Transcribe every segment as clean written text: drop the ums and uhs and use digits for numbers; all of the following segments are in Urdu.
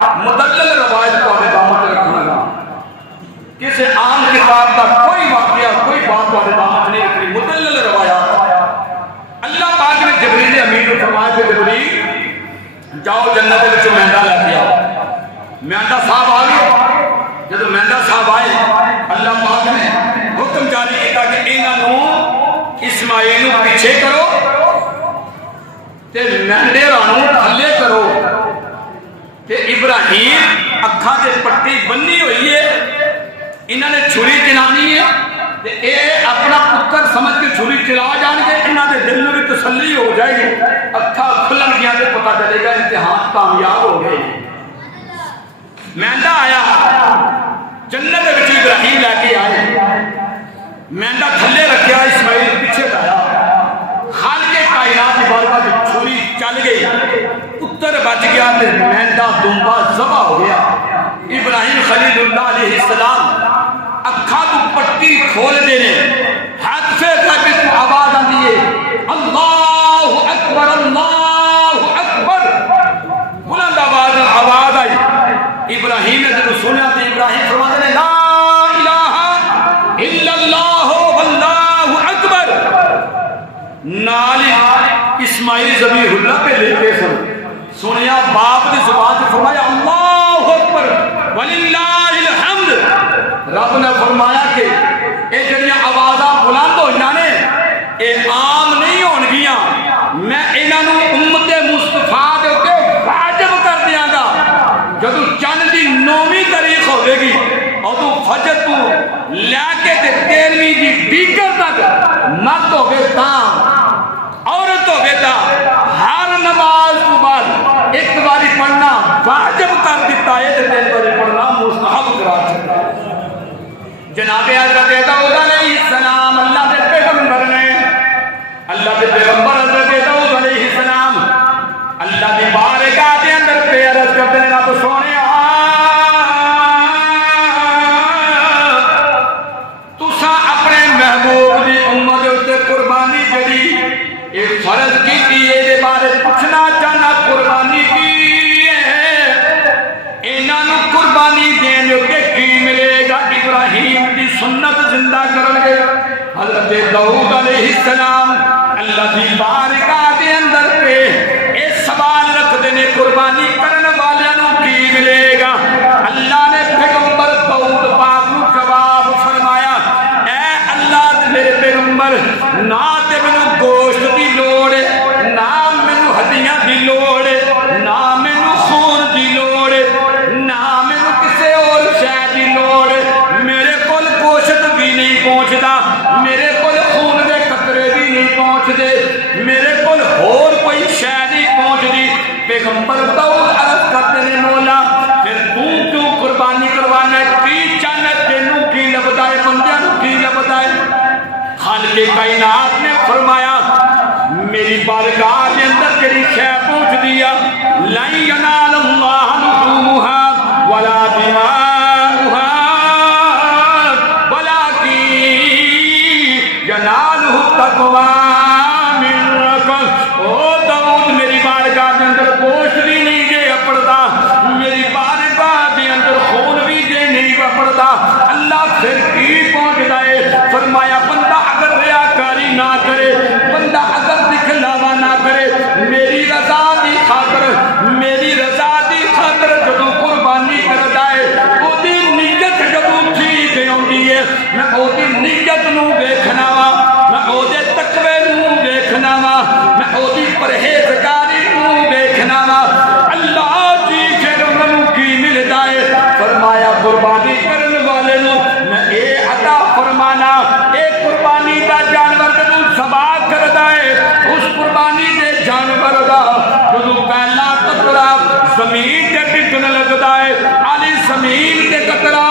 مدلل روایت کو آنے دامت رکھنا گا. کسی عام کتاب کا کوئی واقعہ کوئی بات کو آنے دامت نہیں رکھنی. مدلل روایات. اللہ پاک نے جبریل امین کو فرمایا کہ جبریل جاؤ جنت کے مہندہ لے کے آؤ. مہندہ صاحب آ گئے. جب مہندہ صاحب آئے اللہ پاک نے حکم جاری کیا کہ انہوں اسماعیل کو پیچھے کرو تے مہندے رانوں تھلے کرو تے ابراہیم اکھا تے پٹی بننی ہوئی ہے انہوں نے چھری چلانی ہے تے اے اپنا پتر سمجھ کے چھری چلا جان گے. انہوں نے دل میں بھی تسلی ہو جائے گی. اکھا کھلن گیا تے پتہ چلے گا امتحان کامیاب ہو گئے. مہندہ آیا جنت وچ ابراہیم لے کے آئے. مہندہ تھلے رکھیا اسماعیل پیچھے لایا. خالق کائنات کی بارگاہ میں چھری چل گئی. پتر بچ گیا تے مہندہ دمبا ذبح ہو گیا. ابراہیم خلیل اللہ علیہ السلام اکھا تو پٹی کھول دینے ہاتھ سے ثابت آواز آتی ہے اللہ اکبر اللہ اکبر. بلند آواز آئی. ابراہیم نے جب سنا تو ابراہیم فرماتے ہیں لا الہ الا اللہ واللہ اکبر. نالی اسماعیل ذبیح اللہ پہ لے کے سنیا باپ نے زبان سے فرمایا اللہ اکبر وللہ الحمد. رب نے فرمایا کہ اے جڑیاں آوازاں بلند ہو جانے اے عام نہیں ہون گیاں. میں انہاں نوں امت مصطفیٰ دے اوتے واجب کر دیاں گا. جدوں چند دی 9ویں تاریخ ہوے گی اودوں فجر تو لے کے تے 13ویں دی دیگر تک مرد ہوے تاں عورت ہوے تاں ہر نماز تو بعد ایک باری پڑھنا واجب کر دیتا ہے تے 3 باری پڑھنا مستحب قرار دیتا ہے. جناب حضرت داؤد علیہ السلام اللہ کے پیغمبر نے اللہ کے پیغمبر حضرت داؤد علیہ السلام اللہ کی بارگاہ کے اندر پہ عرض کرتے ہیں رب سونیا تساں اپنے محبوب دی امت تے قربانی جڑی ایک فرض کی دے بارے پوچھنا چاہنا قربانی کی ہے انہاں نوں قربانی دین دے کی ملے گا. ابراہیم دی سنت زندہ کرن گے. حضرت داؤد علیہ السلام اللہ دی بارگاہ دے اندر پہ اے سوال رکھ دینے قربانی کرن والیاں نوں کی ملے گا. اللہ نے پیغمبر داؤد پاک کو جواب فرمایا اے اللہ میرے پیغمبر نہ تے مینوں گوشت دی لوڑ ہے نہ مینوں ہڈیاں دی لوڑ ہے نہ مینوں خون دی لوڑ ہے نہ مینوں کسے اور شے دی لوڑ ہے. میرے کول گوشت بھی نہیں پہنچدا میرے کول خون دے قطرے بھی نہیں پہنچدے میرے کول اور کوئی شے نہیں پہنچدی. پیغمبر داؤد عرض کرتے ہیں مولا پھر تو کیوں قربانی کروانا ہے کی چاہنا تینوں کی لبدا ہے بندیاں نوں کی لبدا ہے. خالق کائنات نے فرمایا میری بارگاہ کے اندر تیری شے پہنچ دیا لن ینال اللہ لحومها ولا دماؤها ولکن ینالہ التقوی منکم. او داؤد میری بارگاہ کے اندر گوشت بھی نہیں جے اپڑدا میری بارگاہ کے اندر خون بھی جے نہیں اپڑدا. اللہ پھر کی پہنچدا ہے. فرمایا بندہ اگر ریاکاری نہ کرے بندہ اگر دکھلاوا نہ کرے میری رضا دی خاطر میری رضا دی خاطر جدوں قربانی کردا ہے او دی نیت جدوں ٹھیک ہوندی ہے میں او دی نیت نوں ویکھنا وا میں او دے تقوی نوں ویکھنا وا میں او دی پرہیزگاری نوں ویکھنا وا. اللہ جی پھر انہوں کی ملدا ہے. فرمایا قربانی کرن والے نوں میں اے عطا فرمانا اے قربانی دا جانور جدوں ذبح کردا ہے اس قربانی دے جانور دا جدوں پہلا قطرہ زمین تے ڈگن لگدا ہے علی زمین تے قطرہ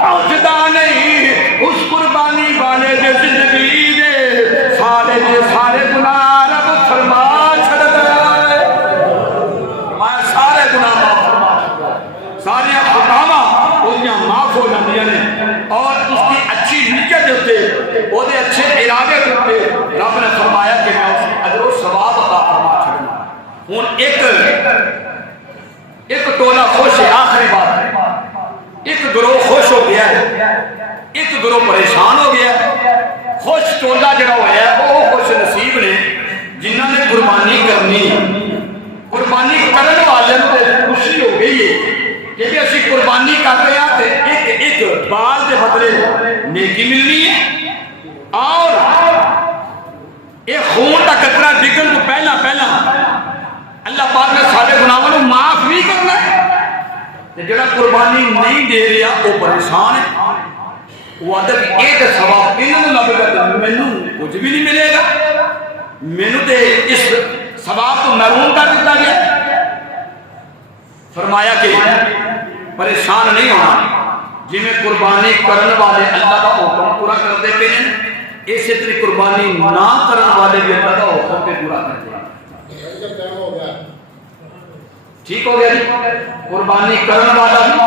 پہنچدا نہیں اس قربانی والے دے زندگی دے سارے گناہ رب فرما چھڑدا ہے. میں سارے گناہ معاف فرما چھڑدا ہے. ساری خطاواں اودیاں معاف ہو جاندیاں نے اور اس کی اچھی نیت ہوتے او دے اچھے ارادے ہوتے رب نے فرمایا کہ میں اس کی اجر و ثواب عطا فرما چھڑنا. ہن ایک ٹولا خوش ہے وہ پریشان ہو گیا. خوش ٹولا جڑا ہوا ہے وہ خوش نصیب نے جنہوں نے قربانی کرنی. قربانی کرنے والے تے خوشی ہو گئی ہے کہ اسی قربانی کر رہے ہیں تے ایک بال دے بدلے نیکی ملنی ہے. اور یہ خون کا قطرہ ڈگن تو پہلا اللہ پاک نے سارے گناہوں کو معاف بھی کرنا ہے. جڑا قربانی نہیں دے رہا وہ پریشان ہے. وہ آدھا کہ ایک ثواب انہوں لگ گا مینوں کچھ بھی نہیں ملے گا, مینوں تے اس ثواب کو محروم کر دیتا گیا. فرمایا کہ پریشان نہیں ہونا, جی میں قربانی کرنے والے اللہ کا حکم پورا کرتے پہ ہیں اسی طرح قربانی نہ کرنے والے بھی اللہ کا حکم پہ پورا کرتے ہیں. ٹھیک ہو گیا جی. قربانی کرنے والا بھی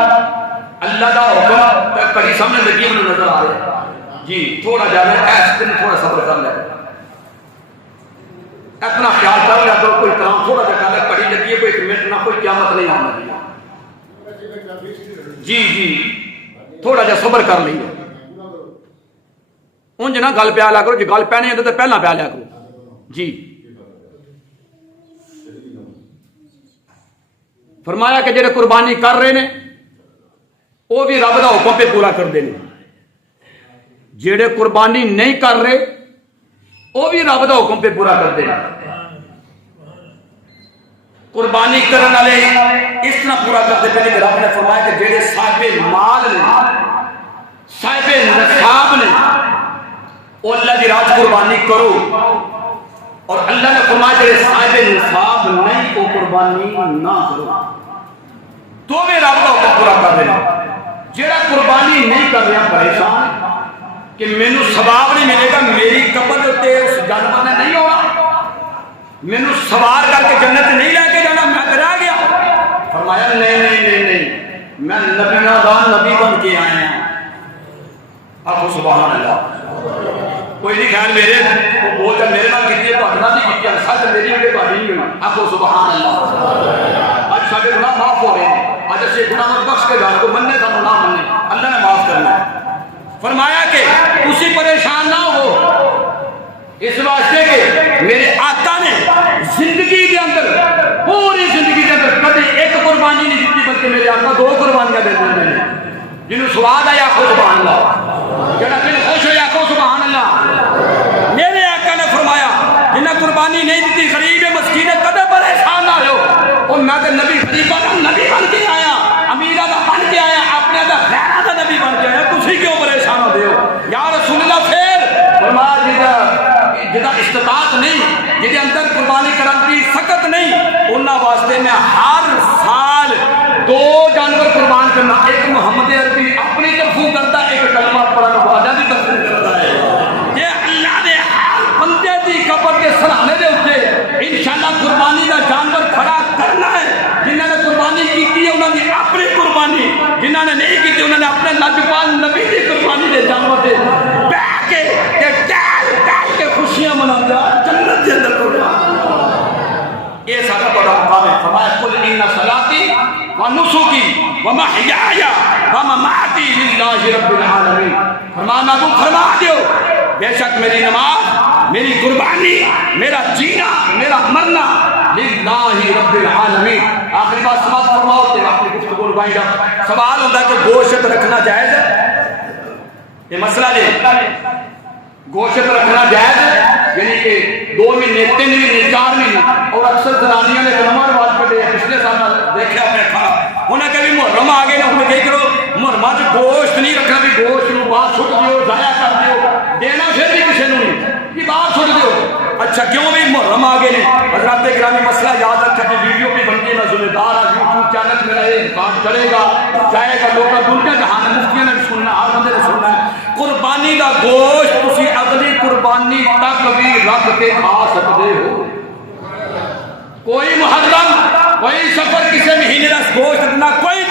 اللہ کا حکم کبھی سامنے لگی انہوں نظر آ رہے جی. تھوڑا جانا ایسے دن تھوڑا صبر کر لے, اپنا خیال کر لیا کرو. کوئی کام تھوڑا جا کر لے, کڑی لگی ہے کوئی منٹ نہ کوئی قیامت نہیں آنا جی. تھوڑا جا صبر کر لئیے. انج نہ گل پیا لیا کرو, جی گل پہنے ہیں تو پہلا پیا لیا کرو جی. فرمایا کہ جڑے قربانی کر رہے ہیں وہ بھی رب دا حکم پہ پورا کر دیں. جڑے قربانی نہیں کر رہے وہ بھی رب دا حکم پہ پورا کر دیں. قربانی کرنے والے اس طرح پورا کرتے پہلے کہ رب نے فرمایا کہ جڑے صاحب مال نے صاحب نصاب نے وہ اللہ کی راہ قربانی کرو. اور اللہ نے فرمایا جڑے صاحب نصاب نہیں وہ قربانی نہ کرو. تو بھی رب کا حکم پورا کر دینا. جڑا قربانی نہیں کر رہا پریشان کہ مینوں ثواب نہیں ملے گا, میری قبر تے اس جانور نے نہیں ہونا, مینوں سوار کر کے جنت نہیں لے کے جانا, میں رہ گیا. فرمایا نہیں میں نبیوں دا نبی بن کے آیا ہوں. آپ سبحان اللہ. کوئی نہیں خیال میرے وہ بولتا میرے نال کیتی ہے تہاڈے نال نہیں کیتی, سچ میری ہوے تہاڈی نہیں ہوئی. آپ سبحان اللہ. اج سارے گناہ معاف ہو رہے ہیں. اج اسے گناہ بخش کے جان کو مننے سانو نہ مننے اللہ نے معاف کرنا ہے. فرمایا کہ تسی پریشان نہ ہو اس واسطے کہ میرے آقا نے زندگی کے اندر پوری زندگی کے اندر کبھی ایک قربانی نہیں دیتی بلکہ میرے آقا دو قربانیاں دے دیتے ہیں. جنہوں سواد آیا آخو سبحان اللہ, جڑا دل خوش ہو آخو سبحان اللہ. میرے آقا نے فرمایا جنہیں قربانی نہیں دیتی غریب مسکین کدے پریشان نہ ہو. اور میں تو نبی غریبہ کا نبی بن کے آیا, امیرہ کا بن کے آیا, اپنے دا غیرہ کا نبی بن کے آیا, تسی کیوں پریشان ہو دے ہو یا رسول اللہ. پھر فرمایا جدا استطاعت نہیں, جدے اندر قربانی کرن دی سخت نہیں, انہاں واسطے میں ہر سال 2 جانور قربان کرنا. ایک محمد عربی اپنی طرفوں کرتا, ایک کلمہ پڑھن والا دی طرفوں کرتا ہے. یہ اللہ نے ہر بندے دی قبر کے سرانے دے اوتے انشاءاللہ قربانی دا جانور کھڑا کرنا ہے. جنہاں نے قربانی کی ہے انہاں دی اپنی قربانی, جنہاں نے نہیں کی انہاں نے اپنے ناجوان نبی دی قربانی دے جانور دے بیٹھ کے ٹہل ٹہل کے خوشیاں منانا جنت کے اندر قربان. یہ سارا بڑا مقام ہے. فرمایا قل ان صلاتی ونسکی ومحیایا ومماتی للہ رب العالمین. فرمایا محبوب فرما دیو بے شک میری نماز, میری قربانی, میرا جینا, میرا مرنا للہ رب العالمین. آخری بات سماعت فرماؤ تے اپنی گفتگو لگائیں گا. سوال ہوتا ہے کہ گوشت رکھنا جائز ہے؟ یہ مسئلہ ہے گوشت رکھنا جائز ہے, یعنی کہ 2 مہینے 3 مہینے 4 مہینے. اور اکثر زنانیاں نے کلمہ رواج پڑھے پچھلے سال دیکھا اپنے کھا انہیں کبھی محرم آ گئے نا, انہیں کہی کرو محرمہ جو گوشت نہیں رکھنا, بھی گوشت نو باہر چھٹ دیو, ضائع کر دیو, دینا پھر بھی کسی نو نہیں کہ باہر چھٹ دیو. اچھا کیوں بھی محرم آ گئے ہیں. حضرات گرامی مسئلہ یاد رکھا کہ ویڈیو بھی بن کے نہ ذمہ دار ہے, یوٹیوب چینل میرا یہ کام کرے گا جائے گا, لوگ دنیا جہان مفتیوں نے بھی سننا, ہر بندے نے سننا ہے. قربانی دا گوشت تسی اگلی قربانی تک بھی رکھ کے کھا سکتے ہو. کوئی محرم کوئی سفر کسی مہینے کا گوشت نہ کوئی